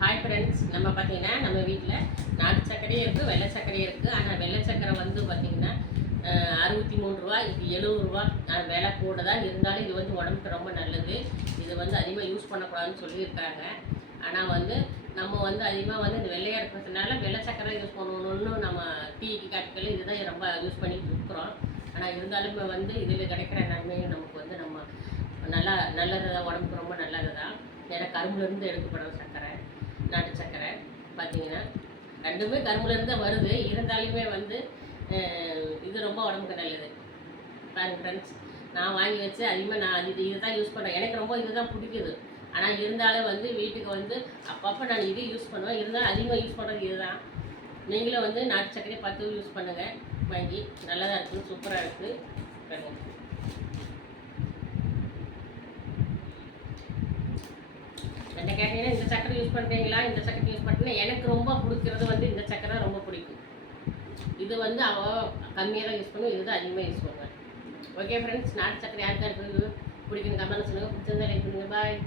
Hi friends, நம்ம பார்த்தீங்கன்னா நம்ம வீட்டில் நாட்டு சர்க்கரையும் இருக்குது, வெள்ளை சர்க்கரையும் இருக்குது. ஆனால் வெள்ளை சர்க்கரை வந்து பார்த்திங்கன்னா 63 ரூபா, இது 70 ரூபா. விலை கூட தான் இருந்தாலும் இது வந்து உடம்புக்கு ரொம்ப நல்லது. இது வந்து அதிகமாக யூஸ் பண்ணக்கூடாதுன்னு சொல்லியிருக்காங்க. ஆனால் வந்து நம்ம வந்து அதிகமாக வந்து இந்த வெள்ளையாக இருக்கிறதுனால வெள்ளை சர்க்கரை யூஸ் பண்ணணும்னு நம்ம டீக்கு காட்டுக்கள் இதுதான் ரொம்ப யூஸ் பண்ணிட்டு இருக்கிறோம். ஆனால் இருந்தாலுமே வந்து இதில் கிடைக்கிற நன்மையும் நமக்கு வந்து நம்ம நல்லது தான், உடம்புக்கு ரொம்ப நல்லது தான். ஏன்னா கரும்புலேருந்து எடுக்கப்படுற சர்க்கரை நாட்டு சர்க்கரை பார்த்தீங்கன்னா ரெண்டுமே கரும்புலேருந்து தான் வருது. இருந்தாலுமே வந்து இது ரொம்ப உடம்புக்கு நல்லது. பாருங்க ஃப்ரெண்ட்ஸ், நான் வாங்கி வச்சு அதிகமாக நான் இது தான் யூஸ் பண்ணுறேன். எனக்கு ரொம்ப இது தான் பிடிக்குது. ஆனால் இருந்தாலும் வந்து வீட்டுக்கு வந்து அப்பப்போ நான் இது யூஸ் பண்ணுவேன். இருந்தாலும் அதிகமாக யூஸ் பண்ணுறது இது தான். நீங்களும் வந்து நாட்டு சர்க்கரையை பார்த்து யூஸ் பண்ணுங்கள். வாங்கி நல்லதாக இருக்குது, சூப்பராக இருக்குது. பாருங்கள், என்ன கேட்டீங்கன்னா இந்த சக்கரை யூஸ் பண்ணுறீங்களா, இந்த சக்கரை யூஸ் பண்ணுறீங்கன்னா எனக்கு ரொம்ப பிடிக்கிறது வந்து இந்த சக்கரை ரொம்ப பிடிக்கும். இது வந்து கம்மியாக தான் யூஸ் பண்ணுவேன், இதுதான் அதிகமாக யூஸ் பண்ணுவேன். ஓகே ஃப்ரெண்ட்ஸ், நாட்டு சக்கரை யாருக்கா இருக்குது பிடிக்குன்னு கமெண்ட் சொல்லுங்கள். பிடிச்சிருந்தா லைக் பண்ணுங்கள். பாய்.